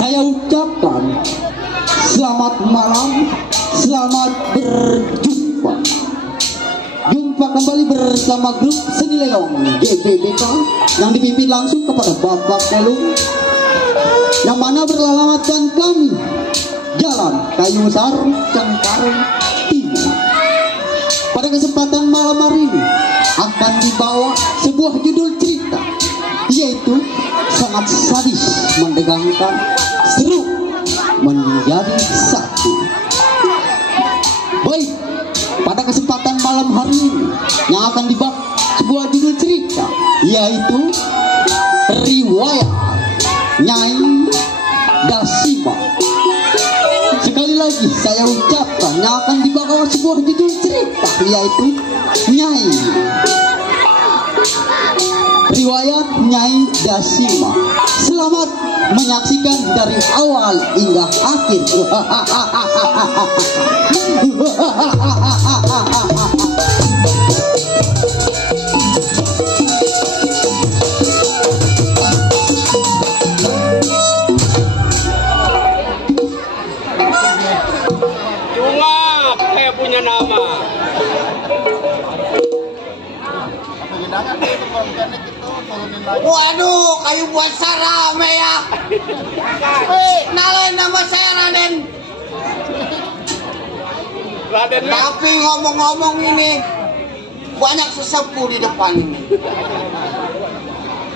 Saya ucapkan selamat malam, selamat berjumpa. Jumpa kembali bersama grup Seni Leong GBBK yang dipimpin langsung kepada Bapak Telung, yang mana beralamatkan kami Jalan Kayu Besar, Cengkareng Timur. Pada kesempatan malam hari ini akan dibawa sebuah judul cerita, yaitu sangat sadis, mendegangkan, seru, menjadi satu. Baik, pada kesempatan malam hari ini yang akan dibahas sebuah judul cerita, yaitu riwayat Nyai Dasima. Sekali lagi saya ucapkan yang akan dibawa sebuah judul cerita, yaitu Nyai riwayat Nyai Dasima. Selamat menyaksikan dari awal hingga akhir. Cuma kayak punya nama. Waduh, kayu besar rame ya. Nalain nama saya Raden. Raden lah. Tapi ngomong-ngomong ini banyak sesepuh di depan ini.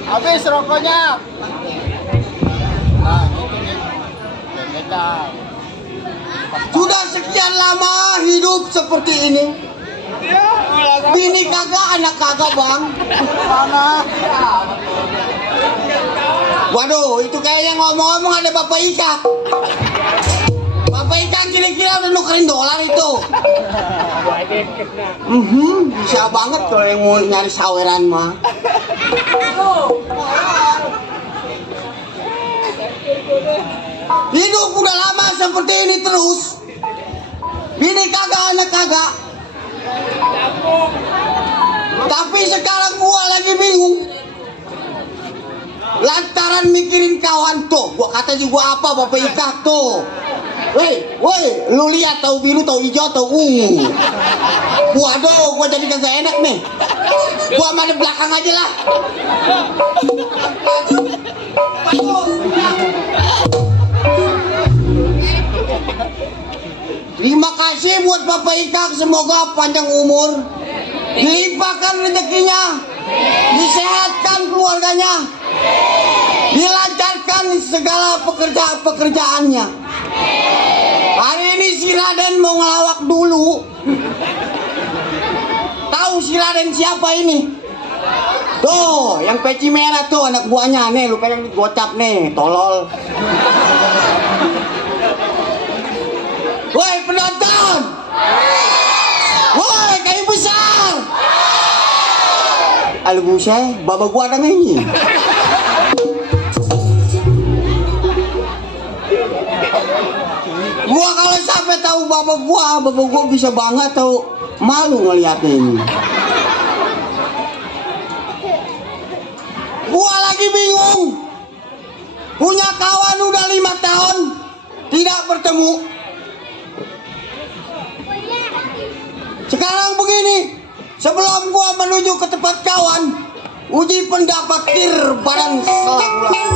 Habis rokoknya. Nah, gitu nih. Beda. Sudah sekian lama hidup seperti ini. Bini kagak, anak kagak bang. Waduh, itu kayaknya ngomong-ngomong ada Bapak Ika. Bapak Ika kira-kira udah nukerin dolar itu. Bisa banget kalau yang mau nyari saweran mah. Hidup udah lama seperti ini terus. Bini kagak, anak kagak. Tapi sekarang gua lagi bingung. Lantaran mikirin kawan tuh. Gua kata juga apa Bapak Ika tuh. Woi, lu lihat tahu biru, tahu hijau, tahu ungu. Waduh, gua jadi kagak enak nih. Gua mana belakang aja lah. Terima kasih buat Bapak Ika, semoga panjang umur, dilimpahkan rezekinya, disehatkan keluarganya, dilancarkan segala pekerjaan-pekerjaannya. Hari ini si Raden mau ngelawak dulu. Tahu si Raden siapa ini? Tuh, yang peci merah tuh anak buahnya nih, lu pengen digocap nih, tolol. Woi penonton, woi kayu besar. Alu buset, baba gua ada ini. Gua kalau sampai tahu baba gua bisa banget tahu, malu ngeliatnya ini. Gua lagi bingung. Punya kawan udah 5 tahun tidak bertemu. Sekarang begini, sebelum gua menuju ke tempat kawan, uji pendapat kir badan selang-langnya.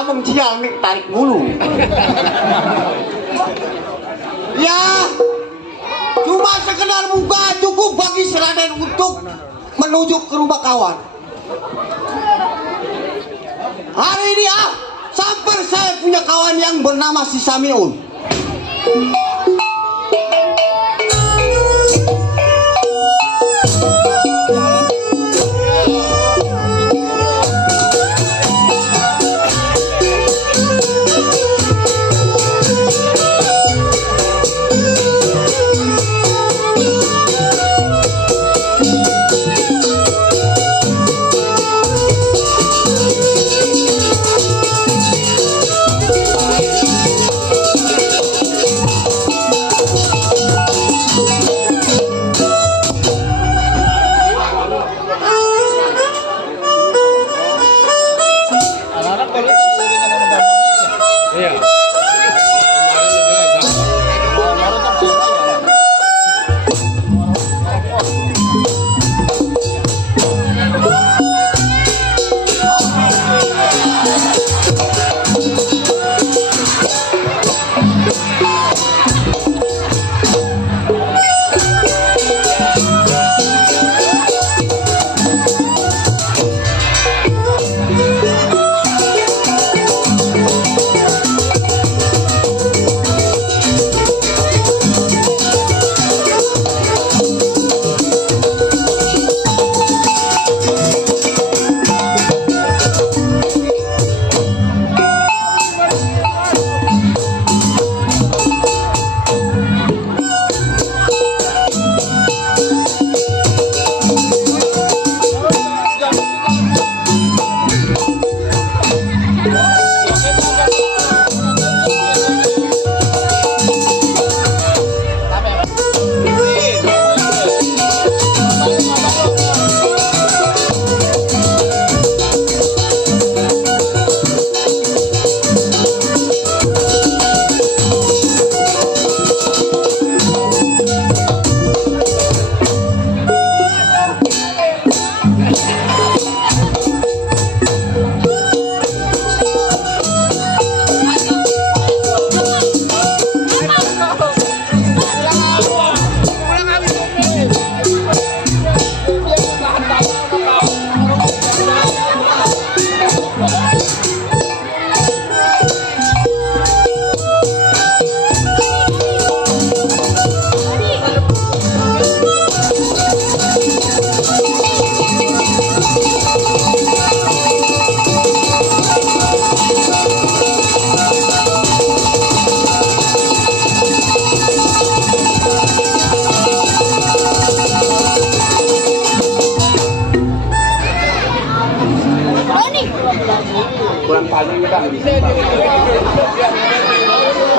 abang sial nih tarik mulu. Ya, cuma sekedar buka cukup bagi si Raden untuk menuju ke rumah kawan. Hari ini sampai saya punya kawan yang bernama si Samiun.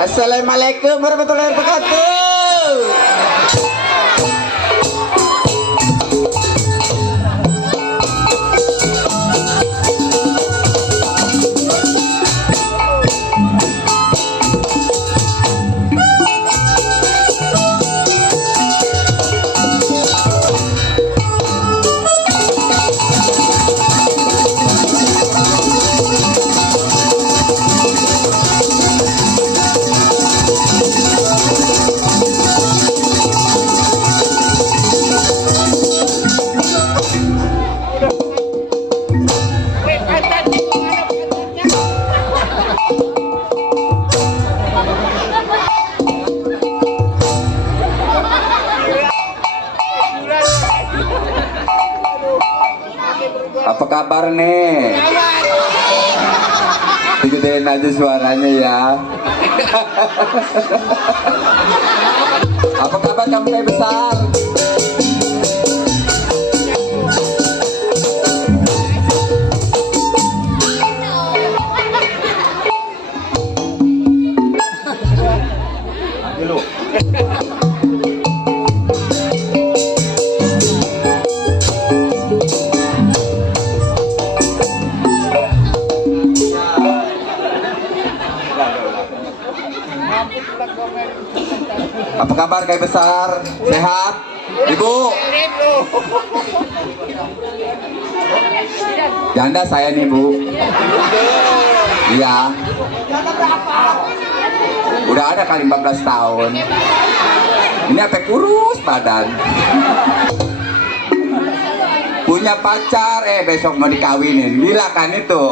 Assalamualaikum warahmatullahi wabarakatuh. Apa kabar nih? Digedein aja suaranya ya. Apa kabar kamu kayak besar? Apa kabar kayak besar? Sehat? Ibu? Janda saya nih Bu. Iya. Udah ada kali 14 tahun. Ini apa kurus badan. Punya pacar, besok mau dikawinin. Gila kan itu.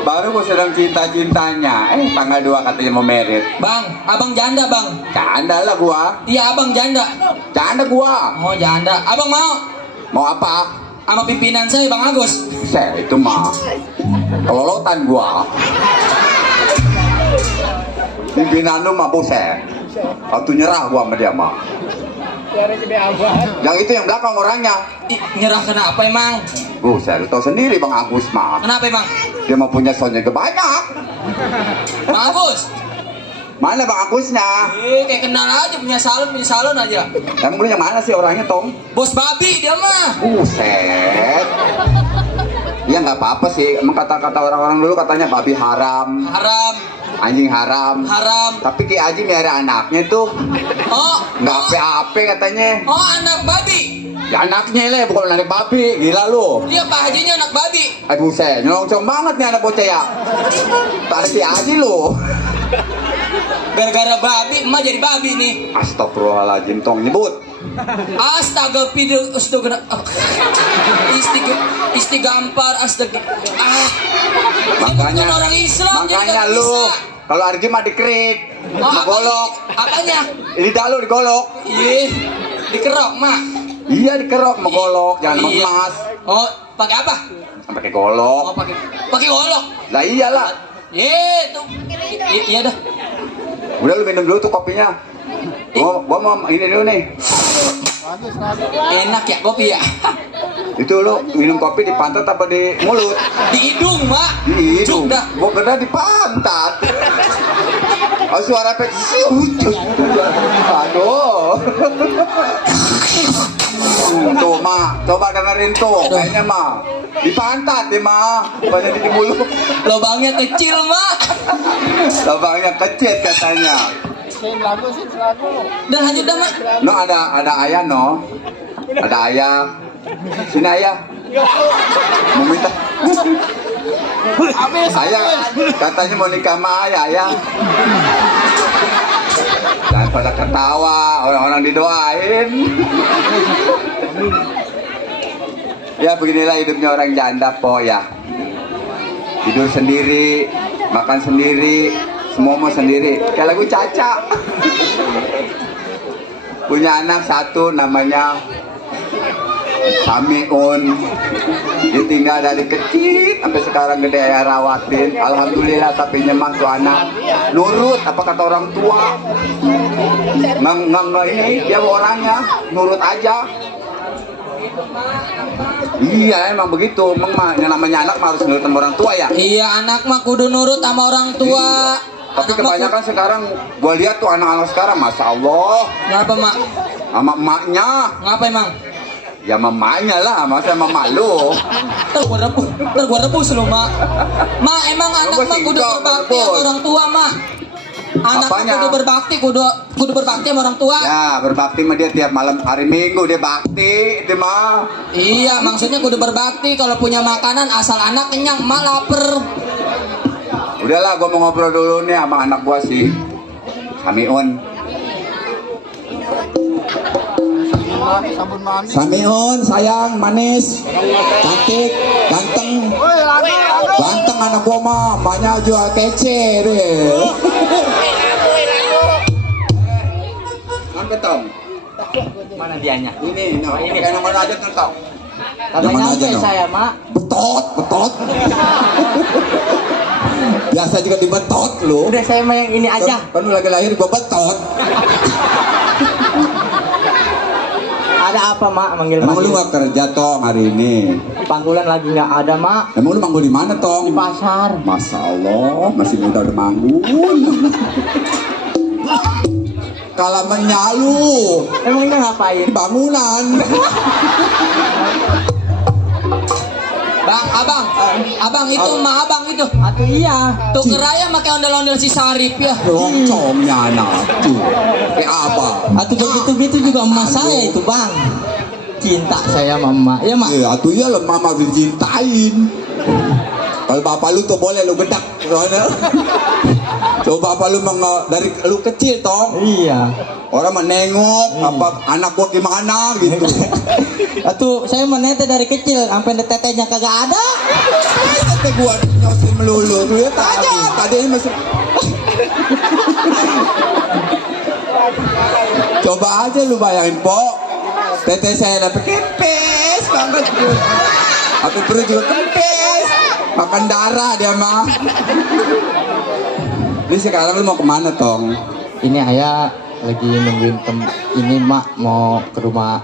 Baru gue sedang cinta-cintanya, tanggal 2 katanya mau merit. Bang, abang janda bang. Janda lah gua. Iya abang janda. Janda gua. Oh janda. Abang mau? Mau apa? Sama pimpinan saya Bang Agus. Saya itu mah kelolotan gua. Pimpinan lu mah buset. Waktu nyerah gua sama dia mah. Yang itu yang belakang orangnya. Ih, nyerah kenapa emang? Buset, lu tau sendiri Bang Agus mah. Kenapa emang? Dia mau punya soundnya banyak. Bang Agus? Mana Bang Agusnya? Kayak kenal aja, punya salon aja. Emang lu yang mana sih orangnya, Tong? Bos babi dia mah. Buset. Dia nggak apa-apa sih. Emang kata-kata orang-orang dulu katanya babi haram, Haram, anjing haram. haram. Tapi Ki Haji miara anaknya tuh Oh, nggak ape-ape katanya. oh anak babi. Ya anaknya lah, bukan anak babi. Gila lu. Dia Pak Hajinya anak babi. Aduh buset, nyelongcong banget nih anak bocah ya. Tak ada Ki Haji lu. Gara-gara babi, emak jadi babi nih. Astagfirullahaladzim, Tong nyebut. Astaga, istigampar, astaga. Makanya, bukan orang Islam, jadi makanya nggak lu bisa. kalau Arji mah dikerik, digolok. Apanya? Lidah lu digolok. Ih, dikerok, Mak. Iya dikerok, menggolok, jangan Iya. mengemas. Oh, pakai apa? Pakai golok. Oh, pakai golok. Lah iyalah. Tuh. Iya dah. Udah lu minum dulu tuh kopinya. Gua mau ini dulu nih. Enak ya kopi ya? Itu lu minum kopi di pantat apa di mulut? Di hidung, Mak. Di hidung. Juk dah. Gua kena di pantat. Oh, suara pek. Aduh. Tuh, Ma. Coba dengerin tuh. Kayaknya, Ma. Di pantat deh, Ma. Banyak di mulut. Lubangnya kecil, Mak. Lubangnya kecil katanya. Dan lanjut dah, Mak. No, ada ayah, no. Ada ayah. Sini ayah. Mau minta. Ayah, katanya mau nikah sama ayah. Jangan pada ketawa, orang-orang didoain. Ya beginilah hidupnya orang janda po ya. Tidur sendiri, makan sendiri, semua mau sendiri. Kayak lagu Caca. Punya anak satu namanya Samiun. Dia tinggal dari kecil sampai sekarang gede ayah rawatin. Alhamdulillah tapi nyemang tuh anak nurut apa kata orang tua. Nggak ini dia orangnya nurut aja. Iya emang begitu. Emang mah yang namanya anak mah harus nurut sama orang tua ya. Iya, anak mah kudu nurut sama orang tua. Tapi Anak kebanyakan sekarang gua lihat tuh anak-anak sekarang masya Allah Ngapa, Mak? sama emaknya. Ngapa emang? Ya mamanya lah, masa mama lu. Ntar gua rebus lu, Mak. Mak, emang anak Gua mah kudu singkong, berbakti sama rebus. orang tua, Mak. Anak mah Apanya? kudu berbakti, kudu berbakti sama orang tua. Ya berbakti mah dia tiap malam hari Minggu dia bakti itu mah. Iya, maksudnya kudu berbakti. Kalau punya makanan asal anak kenyang, emak lapar. Udahlah gua mau ngobrol dulu nih sama anak gua sih Samiun. Samiun sayang manis cantik ganteng ganteng anak gua mah banyak jual kece deh. Sampai tong Mana dianya? ini no kayak nomor aja tuh tong. Katanya aja saya, Mak. Betot biasa juga dibetot lu. Udah saya mah yang ini aja. Kan lu lagi lahir gua betot. Ada apa, Mak? Emang lu gak kerja tong hari ini? Pangkulan lagi nggak ada, Mak. Emang lu manggul di mana tong? Di pasar. Masya Allah masih muda udah manggul. Kalau menyalu Emang ini ngapain? di bangunan. Bang Abang itu mah abang itu. Atuh iya. Tuh keraya pakai ondel-ondel si Sarip ya. Roncongnya anak tuh. Kayak apa? Atuh begitu juga emas saya itu bang. Cinta saya mama, ya mak. Atuh ya lo mama dicintain. Kalau bapak lu tuh boleh lu gedak. Coba bapak lu dari lu kecil tong. Iya. Orang menengok apa anak gua gimana gitu. Atuh saya menete dari kecil, sampai tetenya kagak ada. Tete gua nyosin melulu. Lu lihat aja tadi ini masih. Coba aja lu bayangin po. Tete saya dapet kempes banget. Tapi perut juga kempes. Makan darah dia mah. Ini sekarang lu mau kemana tong? Ini ayah lagi nungguin ini mak mau ke rumah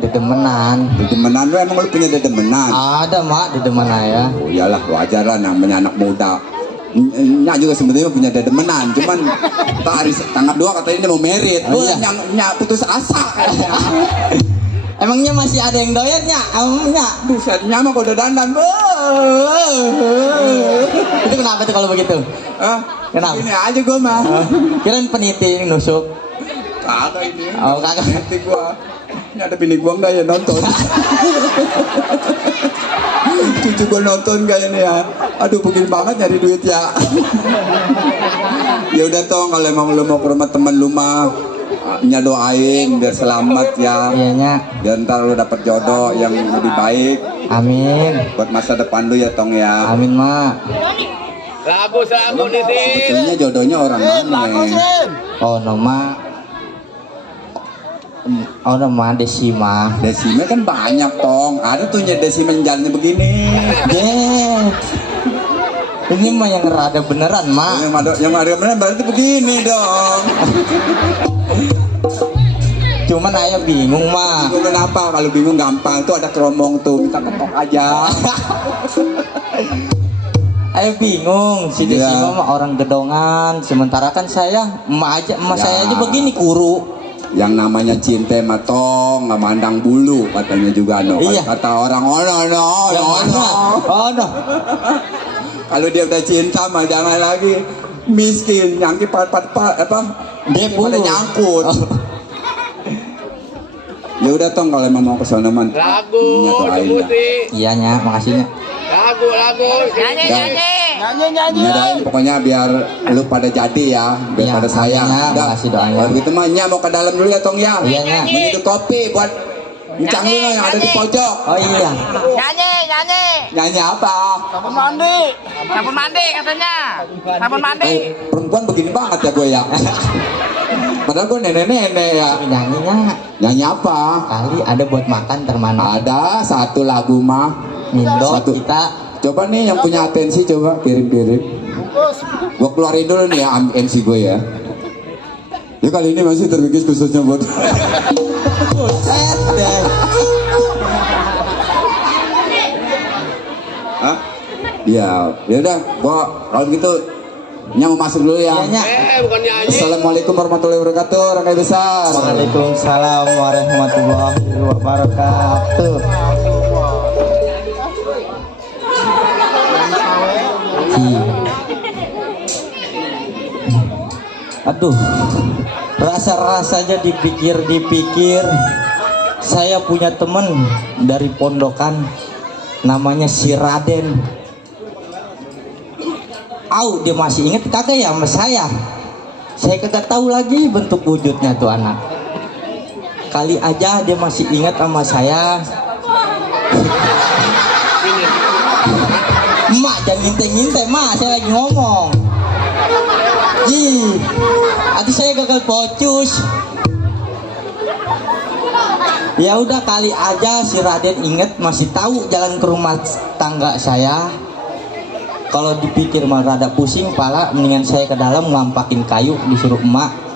dedemenan. Dedemenan lu emang lu punya dedemenan? Ada mak dedemen ayah. Oh iyalah wajar lah namanya anak muda. Nya juga sebenarnya punya dedemenan, cuman tak hari tanggal 2 katanya dia mau merit. Oh, iya. Nya putus asa kayaknya. Emangnya masih ada yang doyannya? Emangnya? Busetnya mah kok udah dandan. Itu kenapa tuh kalau begitu? Hah? Kenapa? Ini aja gua mah. Kirain peniti nusuk. Kagak ini. Oh, kagak. Nanti gua. Ini ada bini gua enggak ya nonton? Cucu gua nonton kayaknya ya. Aduh begini banget nyari duit ya. Ya udah tong kalau emang lu mau ke rumah teman lu mah nya doain biar selamat ya. Iyanya. Biar ntar lu dapet jodoh yang lebih baik Amin. buat masa depan lu ya tong ya. Amin mak. Lagu nih sih. Sebetulnya jodohnya orang mana? Oh nama Desima. Desime kan banyak tong. Ada tuh nya desime jalannya begini. Ini mah yang rada beneran mak. Yang ada beneran berarti begini dong. Cuman ayah bingung mak. Bingung kenapa? Kalau bingung gampang tuh ada keromong tuh minta ketok aja. Ayah bingung. Si Iya. Desima mah orang gedongan. Sementara kan saya emak saya aja begini kuru. Yang namanya cinta matong nggak mandang bulu katanya juga no. Iya. Kata orang no. Oh no. Kalau dia udah cinta mah jangan lagi miskin nyangki apa Dia pada nyangkut. Ya udah tong kalau emang mau ke sana man. Lagu Nya doain dah. Iya nya, makasihnya. Lagu. Nyanyi. Nyadain pokoknya biar lu pada jadi ya, biar Iya, pada sayang. amin, ya. Udah. Makasih doanya. Kalau gitu mah Nya mau ke dalam dulu ya tong ya. Iya, Nya. Minum kopi buat bincang lu yang ada di pojok. Oh iya. Nyanyi. Nyanyi apa? Sabun mandi katanya. Sabun mandi. Perempuan begini banget ya gue ya. Padahal gue nenek-nenek ya. Nyanyinya Nyanyi apa? kali ada buat makan termana. Ada satu lagu mah. Mindo Satu. kita. Coba nih yang punya atensi coba kirim. Gue keluarin dulu nih ya MC gue ya. Ya kali ini masih terbikin khususnya buat. Buset deh. Hah? Iya, ya udah, gua kalau gitu Nya mau masuk dulu ya. Iya nya. Bukan nyanyi. Assalamualaikum warahmatullahi wabarakatuh, Rakai besar. Waalaikumsalam warahmatullahi wabarakatuh. Aduh, rasa-rasanya dipikir-dipikir, saya punya temen dari pondokan, namanya si Raden. Au, dia masih inget kagak ya sama saya? Saya kagak tahu lagi bentuk wujudnya tuh anak. Kali aja dia masih ingat sama saya. Mak, jangan ngintip-ngintip mak, saya lagi ngomong. Ih, aduh saya gagal pocus. Ya udah kali aja si Raden inget masih tahu jalan ke rumah tangga saya. Kalau dipikir mah rada pusing pala, mendingan saya ke dalam ngelampakin kayu disuruh emak.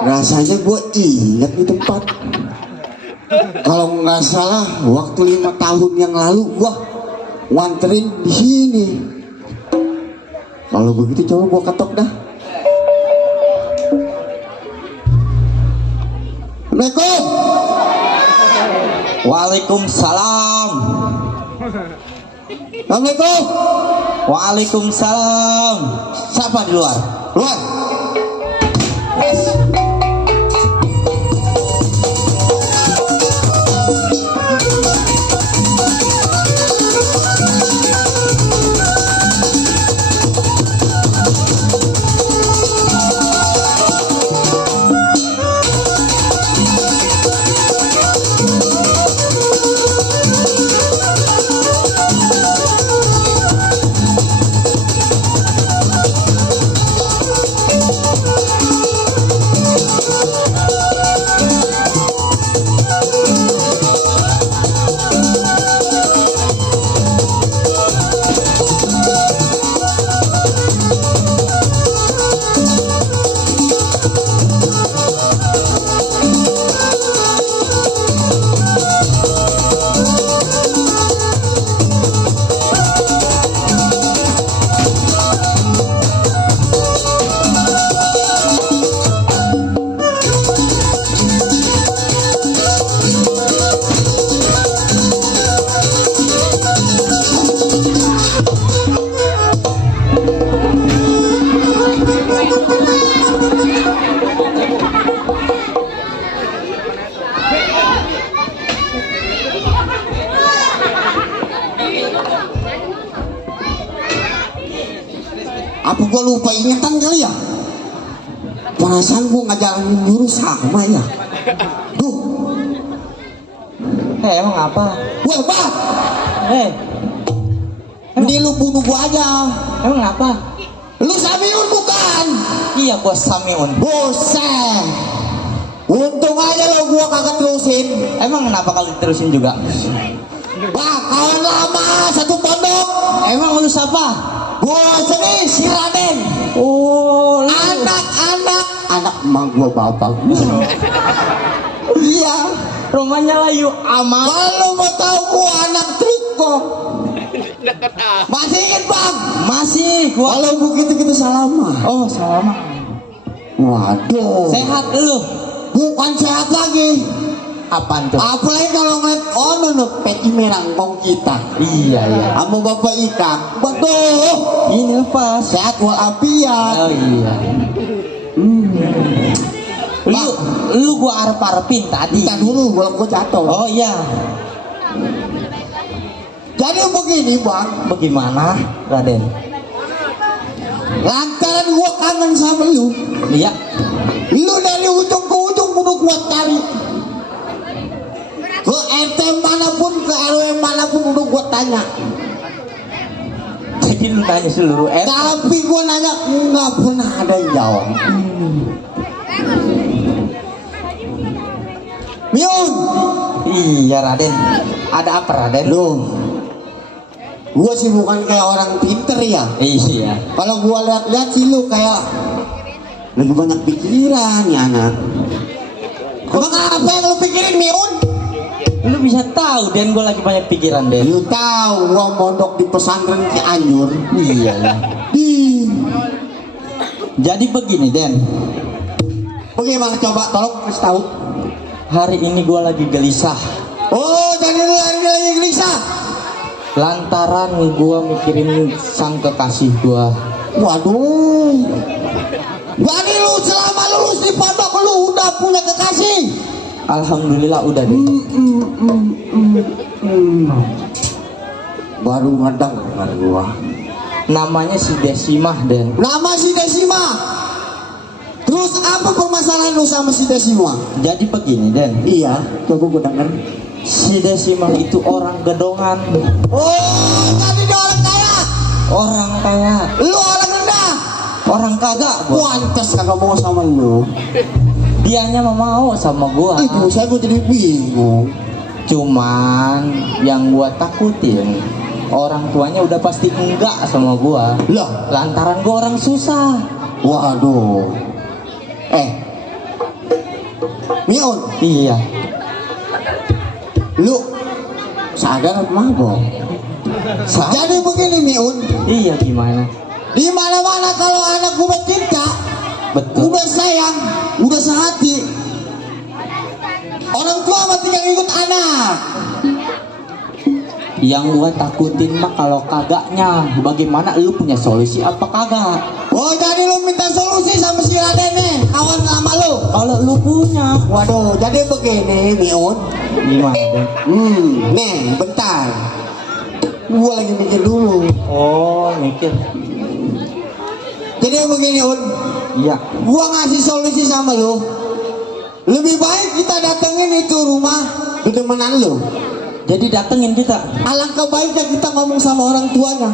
Rasanya gue ingat di tempat. Kalau nggak salah, waktu 5 tahun yang lalu gue nganterin di sini. Kalau begitu coba gue ketok dah. Assalamualaikum. Waalaikumsalam. Assalamualaikum. Waalaikumsalam. Siapa di luar? Luar. Apa gua lupa ingatan kali ya? Perasaan gua ngajarin jurus sama ya. Duh, Emang apa? gua hebat. Ini lu bunuh gua aja. Emang apa? Lu Samiun bukan? Iya gua Samiun. Buset. Untung aja lo gua kagak terusin. Emang kenapa kali terusin juga? Wah, kawan lama satu pondok. Emang lu siapa? Gua sini si Raden. Oh, Anak emak gua bapak gua. Iya. rumahnya Layu Amal. Kalau mau tahu gua anak Triko. Masih inget bang? Masih gua. Kalau begitu kita salaman. Oh, salaman. Waduh. Sehat lu? Bukan sehat lagi. Apaan tuh? Apalagi kalau ngeliat peti merah ngomong kita. Iya, iya. Sama bapak Ika. Waduh. Ini lepas. Sehat walafiat. Oh iya. Lu gua arep-arepin tadi. Kita dulu belum gua jatuh. Oh iya. Jadi begini bang. Bagaimana, Raden? Lantaran gua kangen sama lu. Iya. Lu dari ujung ke ujung kudu kuat cari. Ke RT manapun, ke RW manapun udah gua tanya. Jadi lu tanya seluruh RT. Tapi gua nanya nggak pernah ada yang jawab. Miun. Iya, Raden. Ada apa, Raden? Loh. Gua sih bukan kayak orang pinter ya. Iya. Kalau gua lihat-lihat sih lu kayak lebih banyak pikiran ya anak. Emang apa yang lu pikirin Miun? Lu bisa tahu Den gua lagi banyak pikiran, Den. Lu tahu gua mondok di pesantren Cianjur. Iya, iya. Jadi begini, Den. Bagaimana coba tolong kasih tahu. Hari ini gua lagi gelisah. Oh, jadi lu hari ini lagi gelisah. Lantaran gua mikirin sang kekasih gua. Waduh. Jadi lu selama lulus di pondok lu udah punya kekasih? Alhamdulillah udah, Den. Baru ngadang dengar gua. Namanya si Desimah, Den. Nama si Desima. Terus apa permasalahan lu sama si Desima? Jadi begini, Den. Iya, coba gua denger. Si Desimah itu orang gedongan. Oh, jadi dia orang kaya. Orang kaya. Lu orang rendah. Orang kagak, gua. Pantes kagak mau sama lu. Dianya mau sama gua. Itu saya gua jadi bingung. Cuman yang gua takutin orang tuanya udah pasti enggak sama gua. Lah, Lantaran gua orang susah. waduh. Miun, Iya. lu sadar apa mabok? Jadi begini Miun, Iya gimana? di mana-mana kalau anak gua cinta, Betul. udah sayang, udah sehati. Orang tua mah tinggal ikut anak. Yang gua takutin mah kalau kagaknya. Bagaimana lu punya solusi apa kagak? Oh jadi lu minta solusi sama si Raden nih, kawan lama lu. Kalau lu punya. Waduh, jadi begini Miun. Gimana deh? Nih, bentar. Gua lagi mikir dulu. Oh, mikir. Jadi begini Un, Iya. gua ngasih solusi sama lu. Lebih baik kita datengin itu rumah dedemenan lu. Jadi datengin kita. Alangkah baiknya kita ngomong sama orang tuanya.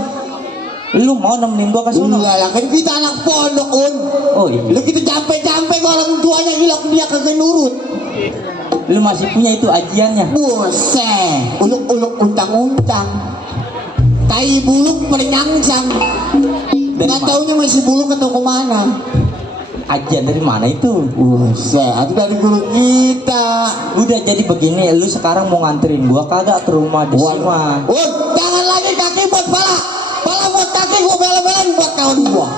Lu mau nemenin gua ke sono? Enggak lah, kan kita anak pondok Un. Oh iya. Lu kita capek-capek ke orang tuanya hilang dia kagak nurut. Lu masih punya itu ajiannya? Buset, uluk-uluk untang-untang. Tai buluk pernyangsang. Dari Nggak mana? taunya masih buluk atau kemana. Ajian dari mana itu? Buset, itu dari guru kita. Udah jadi begini, lu sekarang mau nganterin gua kagak ke rumah Desima? Jangan lagi kaki buat pala. Pala buat kaki gua bela-belain buat kawan gua.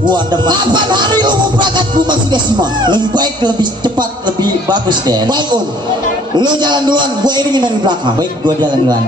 Gua ada 8 hari lu mau berangkat ke rumah si Desima. lebih baik, lebih cepat, lebih bagus Den. Baik Un, lu jalan duluan, gua iringin dari belakang. Baik, gua jalan duluan.